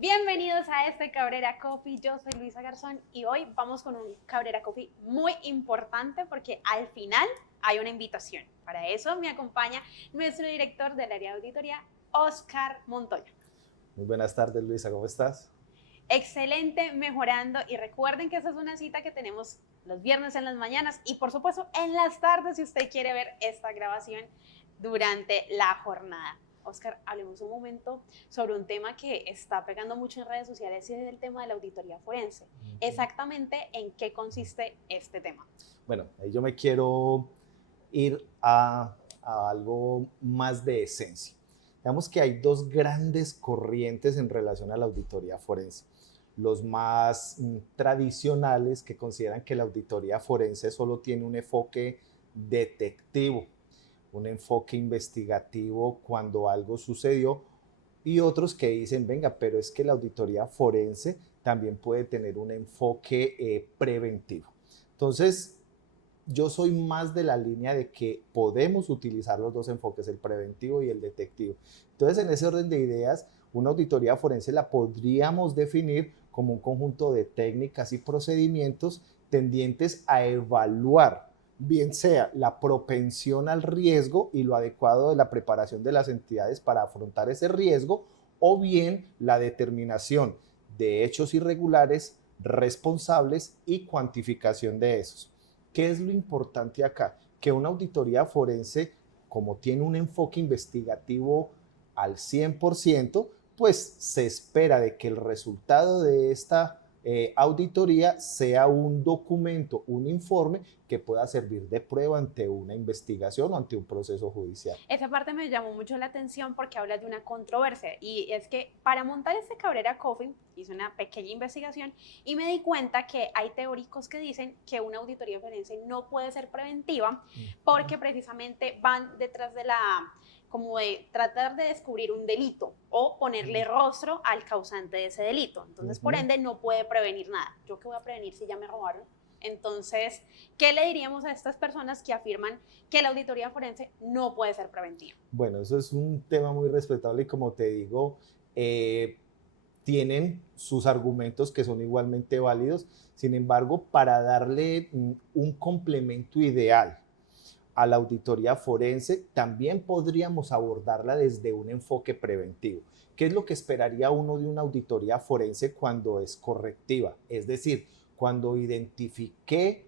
Bienvenidos a este Cabrera Coffee, yo soy Luisa Garzón y hoy vamos con un Cabrera Coffee muy importante porque al final hay una invitación. Para eso me acompaña nuestro director del área de auditoría, Oscar Montoya. Muy buenas tardes, Luisa, ¿cómo estás? Excelente, mejorando y recuerden que esa es una cita que tenemos los viernes en las mañanas y por supuesto en las tardes si usted quiere ver esta grabación durante la jornada. Oscar, hablemos un momento sobre un tema que está pegando mucho en redes sociales y es el tema de la auditoría forense. Exactamente en qué consiste este tema. Bueno, ahí yo me quiero ir a algo más de esencia. Digamos que hay dos grandes corrientes en relación a la auditoría forense. Los más tradicionales que consideran que la auditoría forense solo tiene un enfoque detectivo, un enfoque investigativo cuando algo sucedió, y otros que dicen, venga, pero es que la auditoría forense también puede tener un enfoque preventivo. Entonces, yo soy más de la línea de que podemos utilizar los dos enfoques, el preventivo y el detectivo. Entonces, en ese orden de ideas, una auditoría forense la podríamos definir como un conjunto de técnicas y procedimientos tendientes a evaluar, bien sea la propensión al riesgo y lo adecuado de la preparación de las entidades para afrontar ese riesgo, o bien la determinación de hechos irregulares, responsables y cuantificación de esos. ¿Qué es lo importante acá? Que una auditoría forense, como tiene un enfoque investigativo al 100%, pues se espera de que el resultado de esta auditoría sea un documento, un informe que pueda servir de prueba ante una investigación o ante un proceso judicial. Esa parte me llamó mucho la atención porque habla de una controversia y es que para montar este Cabrera Coffee hice una pequeña investigación y me di cuenta que hay teóricos que dicen que una auditoría forense no puede ser preventiva porque precisamente van detrás de como de tratar de descubrir un delito o ponerle rostro al causante de ese delito. Entonces, por ende, no puede prevenir nada. ¿Yo qué voy a prevenir si ya me robaron? Entonces, ¿qué le diríamos a estas personas que afirman que la auditoría forense no puede ser preventiva? Bueno, eso es un tema muy respetable y como te digo, tienen sus argumentos que son igualmente válidos. Sin embargo, para darle un complemento ideal a la auditoría forense, también podríamos abordarla desde un enfoque preventivo. ¿Qué es lo que esperaría uno de una auditoría forense cuando es correctiva? Es decir, cuando identifiqué,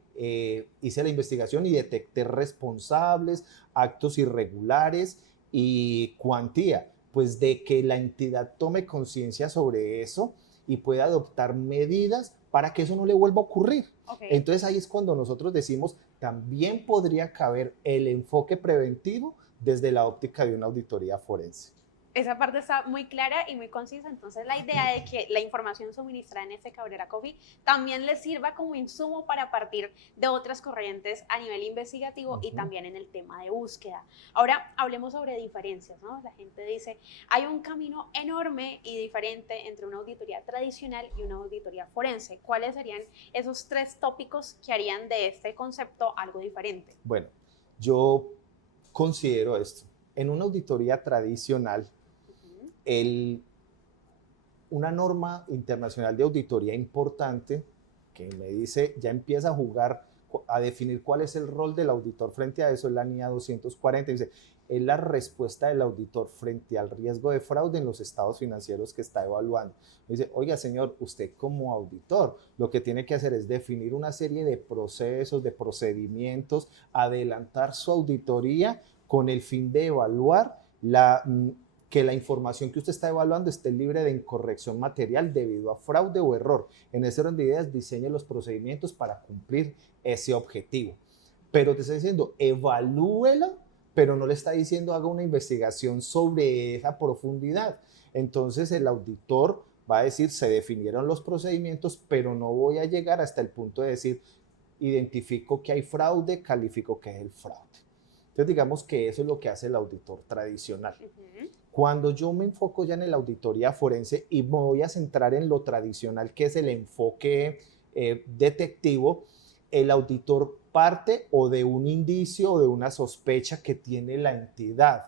hice la investigación y detecté responsables, actos irregulares y cuantía, pues de que la entidad tome conciencia sobre eso y pueda adoptar medidas para que eso no le vuelva a ocurrir. Okay. Entonces ahí es cuando nosotros decimos, también podría caber el enfoque preventivo desde la óptica de una auditoría forense. Esa parte está muy clara y muy concisa, entonces la idea de que la información suministrada en este Cabrera Coffee también les sirva como insumo para partir de otras corrientes a nivel investigativo y también en el tema de búsqueda. Ahora hablemos sobre diferencias, ¿no? La gente dice, hay un camino enorme y diferente entre una auditoría tradicional y una auditoría forense. ¿Cuáles serían esos tres tópicos que harían de este concepto algo diferente? Bueno, yo considero esto. En una auditoría tradicional, una norma internacional de auditoría importante que me dice, ya empieza a jugar, a definir cuál es el rol del auditor frente a eso, es la NIA 240, dice, es la respuesta del auditor frente al riesgo de fraude en los estados financieros que está evaluando. Dice, oiga señor, usted como auditor lo que tiene que hacer es definir una serie de procesos, de procedimientos, adelantar su auditoría con el fin de evaluar que la información que usted está evaluando esté libre de incorrección material debido a fraude o error. En ese orden de ideas, diseñe los procedimientos para cumplir ese objetivo. Pero te está diciendo, evalúelo, pero no le está diciendo haga una investigación sobre esa profundidad. Entonces el auditor va a decir, se definieron los procedimientos, pero no voy a llegar hasta el punto de decir, identifico que hay fraude, califico que es el fraude. Entonces digamos que eso es lo que hace el auditor tradicional. Cuando yo me enfoco ya en la auditoría forense y me voy a centrar en lo tradicional, que es el enfoque detectivo, el auditor parte o de un indicio o de una sospecha que tiene la entidad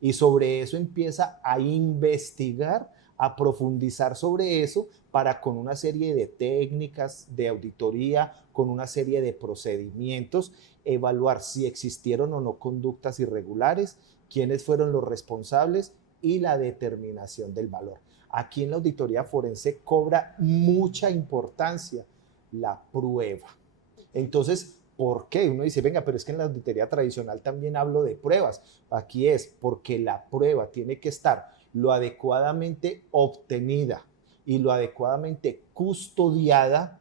y sobre eso empieza a investigar a profundizar sobre eso para con una serie de técnicas de auditoría, con una serie de procedimientos, evaluar si existieron o no conductas irregulares, quiénes fueron los responsables y la determinación del valor. Aquí en la auditoría forense cobra mucha importancia la prueba. Entonces, ¿por qué? Uno dice, venga, pero es que en la auditoría tradicional también hablo de pruebas. Aquí es porque la prueba tiene que estar lo adecuadamente obtenida y lo adecuadamente custodiada,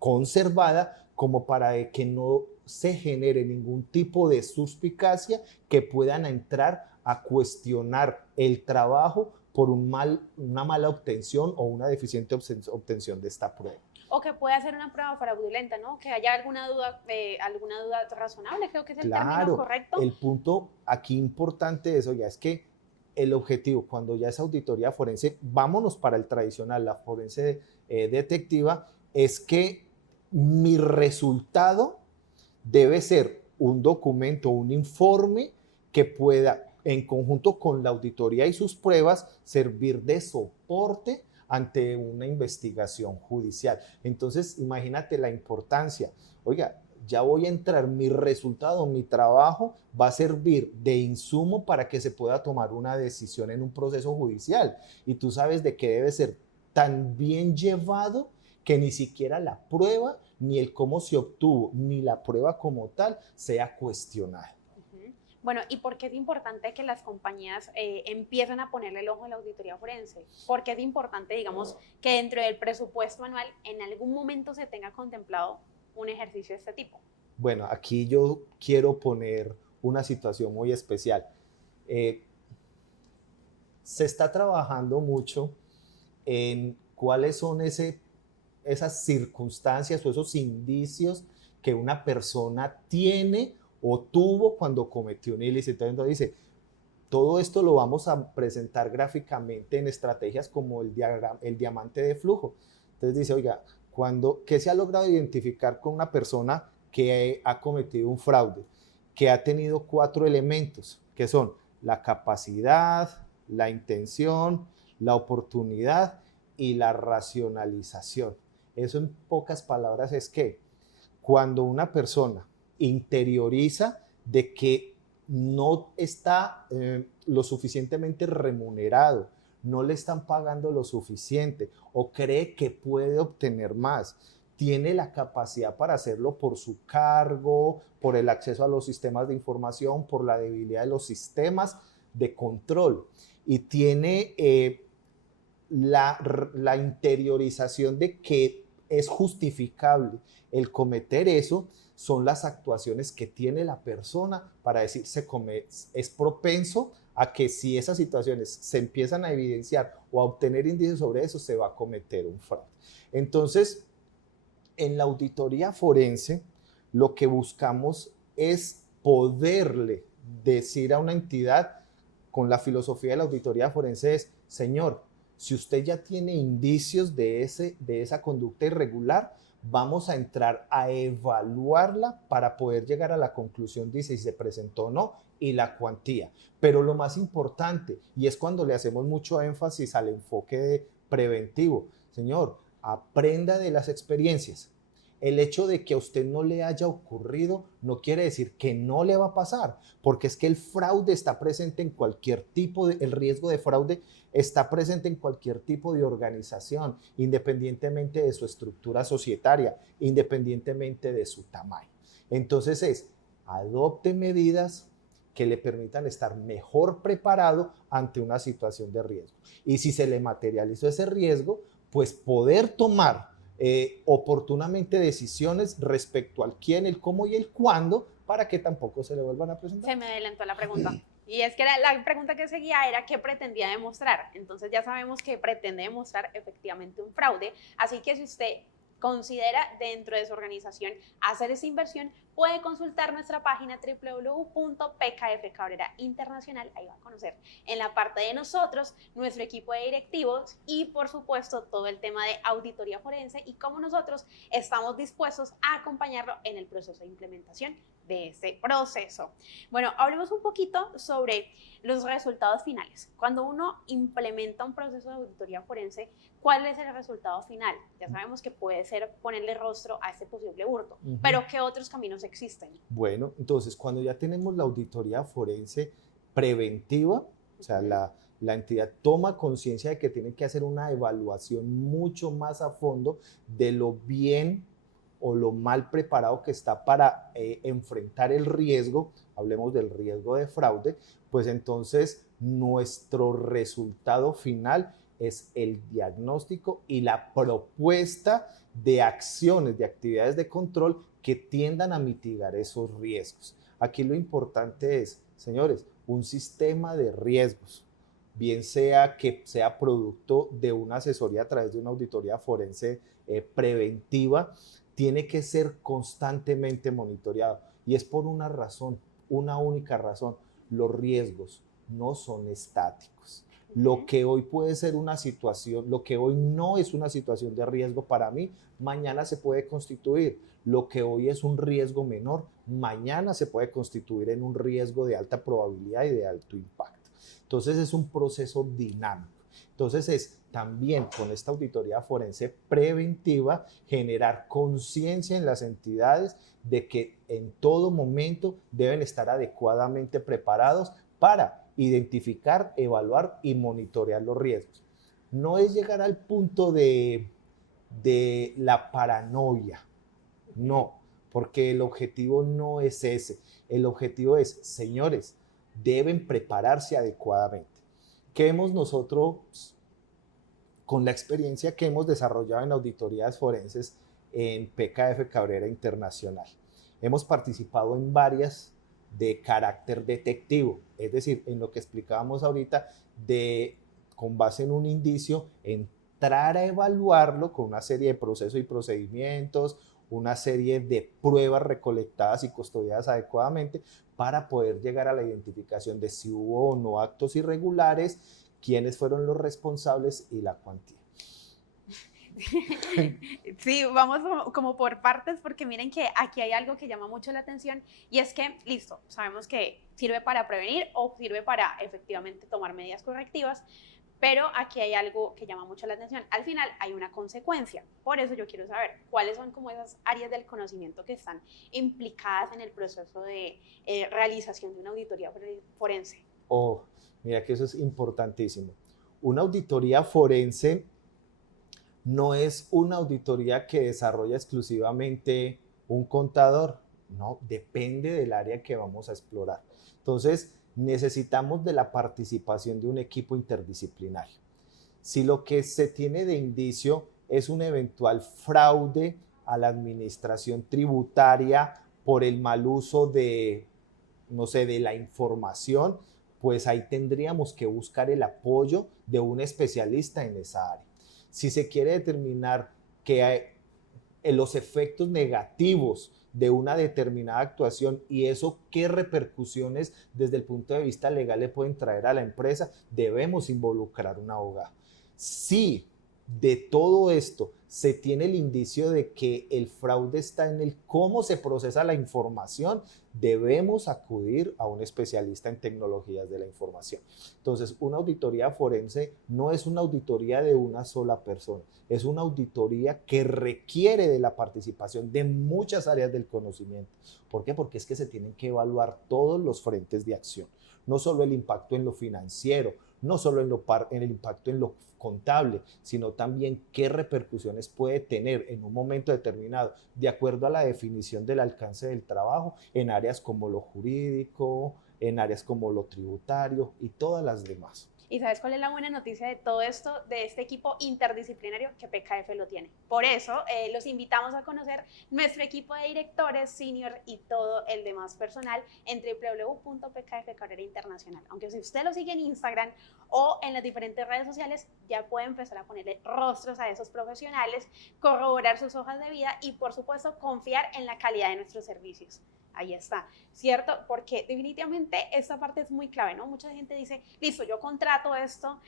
conservada, como para que no se genere ningún tipo de suspicacia que puedan entrar a cuestionar el trabajo por una mala obtención o una deficiente obtención de esta prueba. O que pueda ser una prueba fraudulenta, ¿no? Que haya alguna duda razonable, creo que es el término correcto. El punto aquí importante de eso ya es que el objetivo, cuando ya es auditoría forense, vámonos para el tradicional, la forense detectiva, es que mi resultado debe ser un documento, un informe que pueda, en conjunto con la auditoría y sus pruebas, servir de soporte ante una investigación judicial. Entonces, imagínate la importancia. Oiga, ya voy a entrar, mi resultado, mi trabajo va a servir de insumo para que se pueda tomar una decisión en un proceso judicial. Y tú sabes de que debe ser tan bien llevado que ni siquiera la prueba, ni el cómo se obtuvo, ni la prueba como tal sea cuestionada. Bueno, ¿y por qué es importante que las compañías empiecen a ponerle el ojo a la auditoría forense? ¿Por qué es importante, digamos, que dentro del presupuesto anual en algún momento se tenga contemplado un ejercicio de este tipo? Bueno, aquí yo quiero poner una situación muy especial. Se está trabajando mucho en cuáles son esas circunstancias o esos indicios que una persona tiene o tuvo cuando cometió un ilícito. Entonces dice, todo esto lo vamos a presentar gráficamente en estrategias como el diamante de flujo. Entonces dice, oiga, ¿qué se ha logrado identificar con una persona que ha cometido un fraude? Que ha tenido 4 elementos, que son la capacidad, la intención, la oportunidad y la racionalización. Eso en pocas palabras es que cuando una persona interioriza de que no está lo suficientemente remunerado, no le están pagando lo suficiente o cree que puede obtener más, tiene la capacidad para hacerlo por su cargo, por el acceso a los sistemas de información, por la debilidad de los sistemas de control y tiene la interiorización de que es justificable el cometer eso, son las actuaciones que tiene la persona para decir es propenso a que si esas situaciones se empiezan a evidenciar o a obtener indicios sobre eso, se va a cometer un fraude. Entonces, en la auditoría forense, lo que buscamos es poderle decir a una entidad, con la filosofía de la auditoría forense es, señor, si usted ya tiene indicios de esa conducta irregular, vamos a entrar a evaluarla para poder llegar a la conclusión de si se presentó o no y la cuantía. Pero lo más importante, y es cuando le hacemos mucho énfasis al enfoque preventivo, señor, aprenda de las experiencias. El hecho de que a usted no le haya ocurrido no quiere decir que no le va a pasar, porque es que el fraude está presente en cualquier tipo el riesgo de fraude está presente en cualquier tipo de organización, independientemente de su estructura societaria, independientemente de su tamaño. Entonces adopte medidas que le permitan estar mejor preparado ante una situación de riesgo. Y si se le materializó ese riesgo, pues poder tomar oportunamente decisiones respecto al quién, el cómo y el cuándo para que tampoco se le vuelvan a presentar. Se me adelantó la pregunta. Y es que la pregunta que seguía era qué pretendía demostrar. Entonces ya sabemos que pretende demostrar efectivamente un fraude. Así que si usted considera dentro de su organización hacer esa inversión, puede consultar nuestra página www.pkf Cabrera Internacional. Ahí va a conocer en la parte de nosotros, nuestro equipo de directivos y por supuesto todo el tema de auditoría forense y cómo nosotros estamos dispuestos a acompañarlo en el proceso de implementación de ese proceso. Bueno, hablemos un poquito sobre los resultados finales. Cuando uno implementa un proceso de auditoría forense, ¿cuál es el resultado final? Ya sabemos que puede ser ponerle rostro a ese posible hurto, pero ¿qué otros caminos existen? Bueno, entonces cuando ya tenemos la auditoría forense preventiva, o sea, la entidad toma conciencia de que tiene que hacer una evaluación mucho más a fondo de lo bien o lo mal preparado que está para enfrentar el riesgo, hablemos del riesgo de fraude, pues entonces nuestro resultado final es el diagnóstico y la propuesta de acciones, de actividades de control que tiendan a mitigar esos riesgos. Aquí lo importante es, señores, un sistema de riesgos, bien sea que sea producto de una asesoría a través de una auditoría forense preventiva, tiene que ser constantemente monitoreado. Y es por una razón, una única razón. Los riesgos no son estáticos. Lo que hoy puede ser una situación, lo que hoy no es una situación de riesgo para mí, mañana se puede constituir. Lo que hoy es un riesgo menor, mañana se puede constituir en un riesgo de alta probabilidad y de alto impacto. Entonces es un proceso dinámico. Entonces es también con esta auditoría forense preventiva generar conciencia en las entidades de que en todo momento deben estar adecuadamente preparados para identificar, evaluar y monitorear los riesgos. No es llegar al punto de la paranoia, no, porque el objetivo no es ese. El objetivo es, señores, deben prepararse adecuadamente. ¿Qué hemos nosotros, con la experiencia que hemos desarrollado en auditorías forenses en PKF Cabrera Internacional? Hemos participado en varias de carácter detectivo, es decir, en lo que explicábamos ahorita, de con base en un indicio, entrar a evaluarlo con una serie de procesos y procedimientos, una serie de pruebas recolectadas y custodiadas adecuadamente para poder llegar a la identificación de si hubo o no actos irregulares, quiénes fueron los responsables y la cuantía. Sí, vamos como por partes porque miren que aquí hay algo que llama mucho la atención y es que, listo, sabemos que sirve para prevenir o sirve para efectivamente tomar medidas correctivas, pero aquí hay algo que llama mucho la atención. Al final hay una consecuencia. Por eso yo quiero saber cuáles son como esas áreas del conocimiento que están implicadas en el proceso de realización de una auditoría forense. Oh, mira que eso es importantísimo. Una auditoría forense no es una auditoría que desarrolla exclusivamente un contador, no, depende del área que vamos a explorar. Entonces, necesitamos de la participación de un equipo interdisciplinario. Si lo que se tiene de indicio es un eventual fraude a la administración tributaria por el mal uso de, no sé, de la información, pues ahí tendríamos que buscar el apoyo de un especialista en esa área. Si se quiere determinar que hay los efectos negativos de una determinada actuación y eso qué repercusiones desde el punto de vista legal le pueden traer a la empresa, debemos involucrar un abogado. Si de todo esto se tiene el indicio de que el fraude está en el cómo se procesa la información, debemos acudir a un especialista en tecnologías de la información. Entonces, una auditoría forense no es una auditoría de una sola persona, es una auditoría que requiere de la participación de muchas áreas del conocimiento. ¿Por qué? Porque es que se tienen que evaluar todos los frentes de acción, no solo el impacto en lo financiero, no solo en el impacto en lo contable, sino también qué repercusiones puede tener en un momento determinado, de acuerdo a la definición del alcance del trabajo, en áreas como lo jurídico, en áreas como lo tributario y todas las demás. ¿Y sabes cuál es la buena noticia de todo esto, de este equipo interdisciplinario? Que PKF lo tiene. Por eso los invitamos a conocer nuestro equipo de directores, senior y todo el demás personal en www.pkf Cabrera Internacional. Aunque si usted lo sigue en Instagram o en las diferentes redes sociales, ya puede empezar a ponerle rostros a esos profesionales, corroborar sus hojas de vida y, por supuesto, confiar en la calidad de nuestros servicios. Ahí está, ¿cierto? Porque definitivamente esta parte es muy clave, ¿no? Mucha gente dice, listo, yo contrato esto,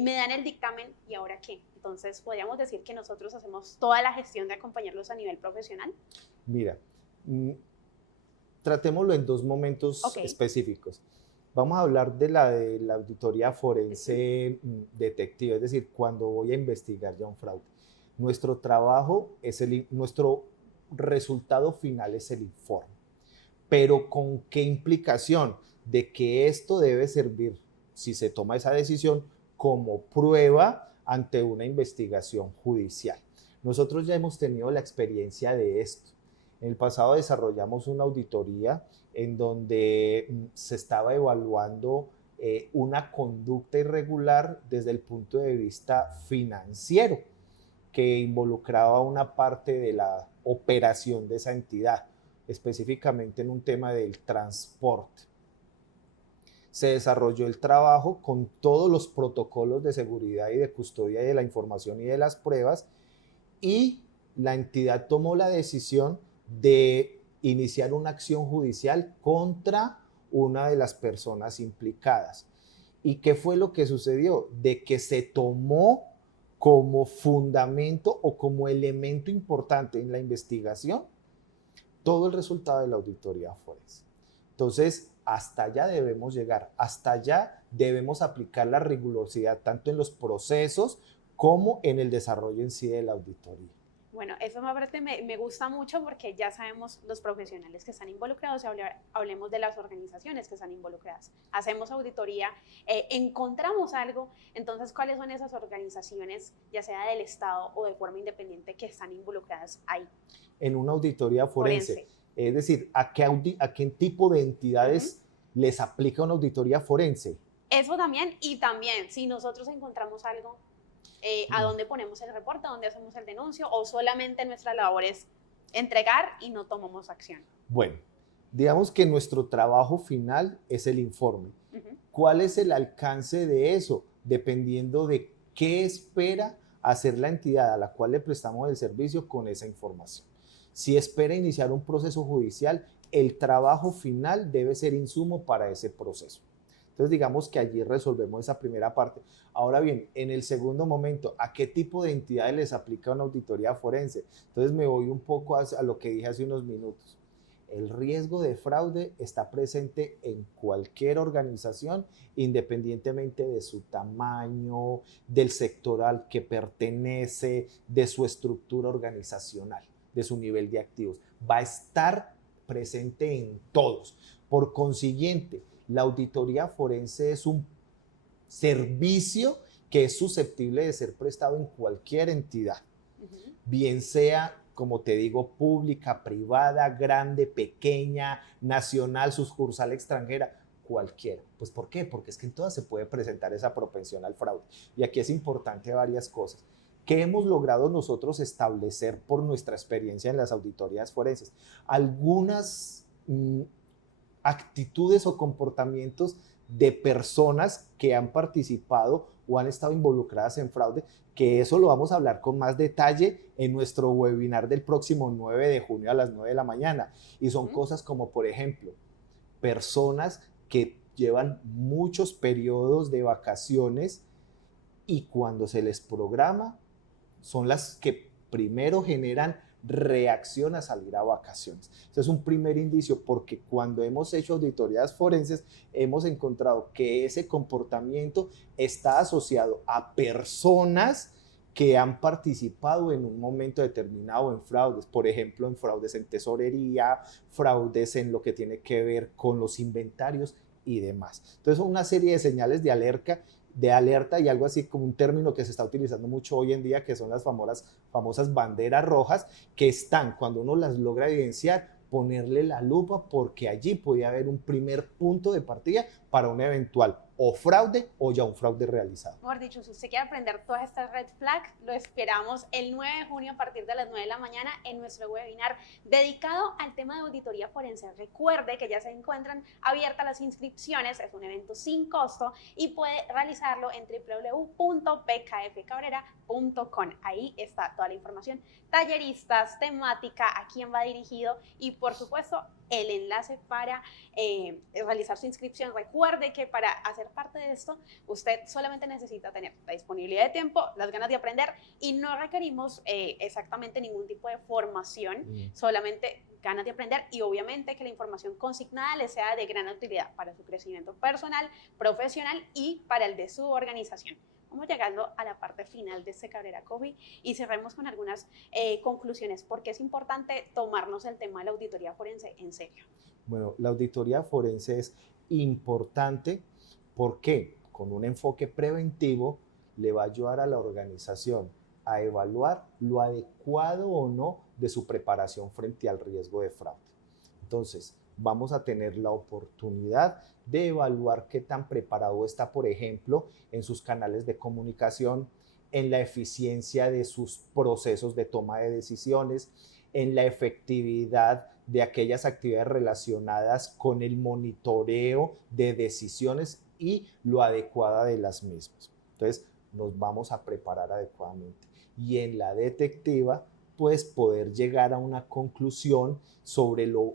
me dan el dictamen, ¿y ahora qué? Entonces, ¿podríamos decir que nosotros hacemos toda la gestión de acompañarlos a nivel profesional? Mira, tratémoslo en dos momentos Ok. específicos. Vamos a hablar de la auditoría forense detective, es decir, cuando voy a investigar ya un fraude. Nuestro trabajo nuestro resultado final es el informe. Pero ¿con qué implicación? De que esto debe servir, si se toma esa decisión, como prueba ante una investigación judicial. Nosotros ya hemos tenido la experiencia de esto. En el pasado desarrollamos una auditoría en donde se estaba evaluando una conducta irregular desde el punto de vista financiero, que involucraba una parte de la operación de esa entidad, específicamente en un tema del transporte. Se desarrolló el trabajo con todos los protocolos de seguridad y de custodia de la información y de las pruebas, y la entidad tomó la decisión de iniciar una acción judicial contra una de las personas implicadas. ¿Y qué fue lo que sucedió? De que se tomó como fundamento o como elemento importante en la investigación todo el resultado de la auditoría forense. Entonces, hasta allá debemos llegar, hasta allá debemos aplicar la rigurosidad tanto en los procesos como en el desarrollo en sí de la auditoría. Bueno, eso me gusta mucho porque ya sabemos los profesionales que están involucrados y hablemos de las organizaciones que están involucradas. Hacemos auditoría, encontramos algo, entonces, ¿cuáles son esas organizaciones, ya sea del Estado o de forma independiente, que están involucradas ahí? En una auditoría forense. Es decir, ¿a qué tipo de entidades les aplica una auditoría forense? Eso también, y también, si nosotros encontramos algo, ¿a dónde ponemos el reporte? ¿A dónde hacemos el denuncio? ¿O solamente nuestra labor es entregar y no tomamos acción? Bueno, digamos que nuestro trabajo final es el informe. ¿Cuál es el alcance de eso? Dependiendo de qué espera hacer la entidad a la cual le prestamos el servicio con esa información. Si espera iniciar un proceso judicial, el trabajo final debe ser insumo para ese proceso. Entonces, digamos que allí resolvemos esa primera parte. Ahora bien, en el segundo momento, ¿a qué tipo de entidades les aplica una auditoría forense? Entonces, me voy un poco a lo que dije hace unos minutos. El riesgo de fraude está presente en cualquier organización, independientemente de su tamaño, del sector al que pertenece, de su estructura organizacional, de su nivel de activos. Va a estar presente en todos. Por consiguiente, la auditoría forense es un servicio que es susceptible de ser prestado en cualquier entidad, bien sea, como te digo, pública, privada, grande, pequeña, nacional, sucursal extranjera, cualquiera. Pues ¿por qué? Porque es que en todas se puede presentar esa propensión al fraude. Y aquí es importante varias cosas. ¿Qué hemos logrado nosotros establecer por nuestra experiencia en las auditorías forenses? Algunas actitudes o comportamientos de personas que han participado o han estado involucradas en fraude, que eso lo vamos a hablar con más detalle en nuestro webinar del próximo 9 de junio a las 9 de la mañana. Y son cosas como, por ejemplo, personas que llevan muchos periodos de vacaciones y cuando se les programa son las que primero generan reacción a salir a vacaciones. Ese es un primer indicio, porque cuando hemos hecho auditorías forenses hemos encontrado que ese comportamiento está asociado a personas que han participado en un momento determinado en fraudes, por ejemplo, en fraudes en tesorería, fraudes en lo que tiene que ver con los inventarios y demás. Entonces, una serie de señales de alerta y algo así como un término que se está utilizando mucho hoy en día, que son las famosas banderas rojas, que están, cuando uno las logra evidenciar, ponerle la lupa, porque allí podía haber un primer punto de partida para un eventual o fraude o ya un fraude realizado. Mejor dicho, si usted quiere aprender todas estas red flags, lo esperamos el 9 de junio a partir de las 9 de la mañana en nuestro webinar dedicado al tema de auditoría forense. Recuerde que ya se encuentran abiertas las inscripciones, es un evento sin costo y puede realizarlo en www.pkfcabrera.com. Ahí está toda la información, talleristas, temática, a quién va dirigido y, por supuesto, el enlace para realizar su inscripción. Recuerde que para hacer parte de esto, usted solamente necesita tener la disponibilidad de tiempo, las ganas de aprender y no requerimos exactamente ningún tipo de formación, solamente ganas de aprender y obviamente que la información consignada le sea de gran utilidad para su crecimiento personal, profesional y para el de su organización. Vamos llegando a la parte final de este Cabrera Coffee y cerremos con algunas conclusiones, porque es importante tomarnos el tema de la auditoría forense en serio. Bueno, la auditoría forense es importante porque con un enfoque preventivo le va a ayudar a la organización a evaluar lo adecuado o no de su preparación frente al riesgo de fraude. Entonces, vamos a tener la oportunidad de evaluar qué tan preparado está, por ejemplo, en sus canales de comunicación, en la eficiencia de sus procesos de toma de decisiones, en la efectividad de aquellas actividades relacionadas con el monitoreo de decisiones y lo adecuada de las mismas. Entonces, nos vamos a preparar adecuadamente. Y en la detectiva, pues poder llegar a una conclusión sobre lo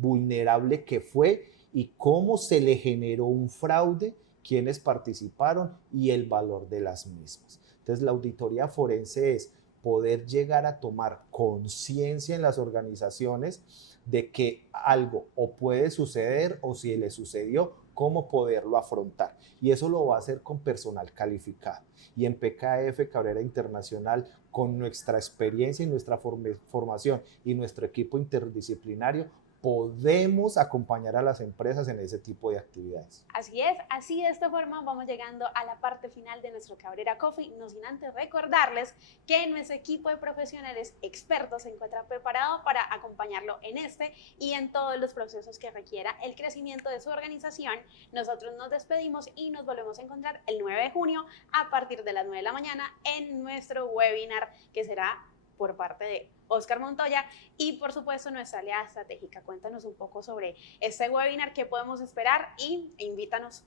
vulnerable que fue y cómo se le generó un fraude, quiénes participaron y el valor de las mismas. Entonces, la auditoría forense es poder llegar a tomar conciencia en las organizaciones de que algo o puede suceder o si le sucedió, cómo poderlo afrontar. Y eso lo va a hacer con personal calificado. Y en PKF Cabrera Internacional, con nuestra experiencia y nuestra formación y nuestro equipo interdisciplinario, podemos acompañar a las empresas en ese tipo de actividades. Así es, así de esta forma vamos llegando a la parte final de nuestro Cabrera Coffee, no sin antes recordarles que nuestro equipo de profesionales expertos se encuentra preparado para acompañarlo en este y en todos los procesos que requiera el crecimiento de su organización. Nosotros nos despedimos y nos volvemos a encontrar el 9 de junio a partir de las 9 de la mañana en nuestro webinar que será por parte de Oscar Montoya y por supuesto nuestra aliada estratégica. Cuéntanos un poco sobre este webinar, qué podemos esperar y invítanos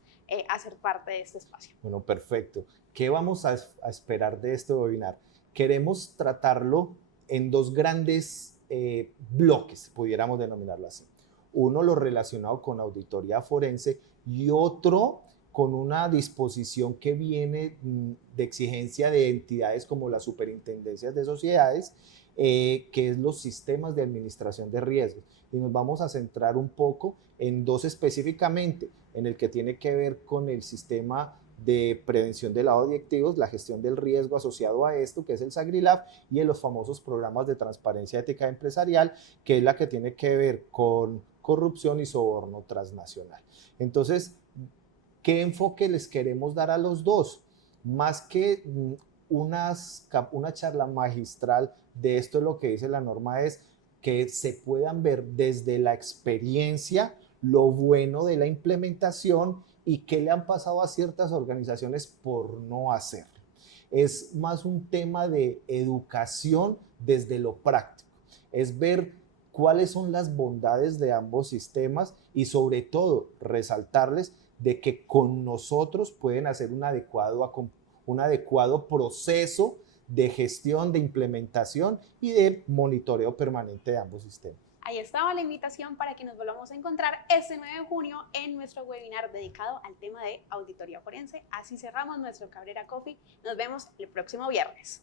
a ser parte de este espacio. Bueno, perfecto. ¿Qué vamos a esperar de este webinar? Queremos tratarlo en dos grandes bloques, pudiéramos denominarlo así. Uno, lo relacionado con auditoría forense y otro con una disposición que viene de exigencia de entidades como las superintendencias de sociedades, que es los sistemas de administración de riesgos. Y nos vamos a centrar un poco en dos específicamente, en el que tiene que ver con el sistema de prevención de lavado de activos, la gestión del riesgo asociado a esto, que es el SAGRILAF, y en los famosos programas de transparencia ética empresarial, que es la que tiene que ver con corrupción y soborno transnacional. Entonces, ¿qué enfoque les queremos dar a los dos? Más que una charla magistral de esto, lo que dice la norma es que se puedan ver desde la experiencia lo bueno de la implementación y qué le han pasado a ciertas organizaciones por no hacerlo. Es más un tema de educación desde lo práctico, es ver cuáles son las bondades de ambos sistemas y sobre todo resaltarles de que con nosotros pueden hacer un adecuado proceso de gestión, de implementación y de monitoreo permanente de ambos sistemas. Ahí estaba la invitación para que nos volvamos a encontrar este 9 de junio en nuestro webinar dedicado al tema de auditoría forense. Así cerramos nuestro Cabrera Coffee. Nos vemos el próximo viernes.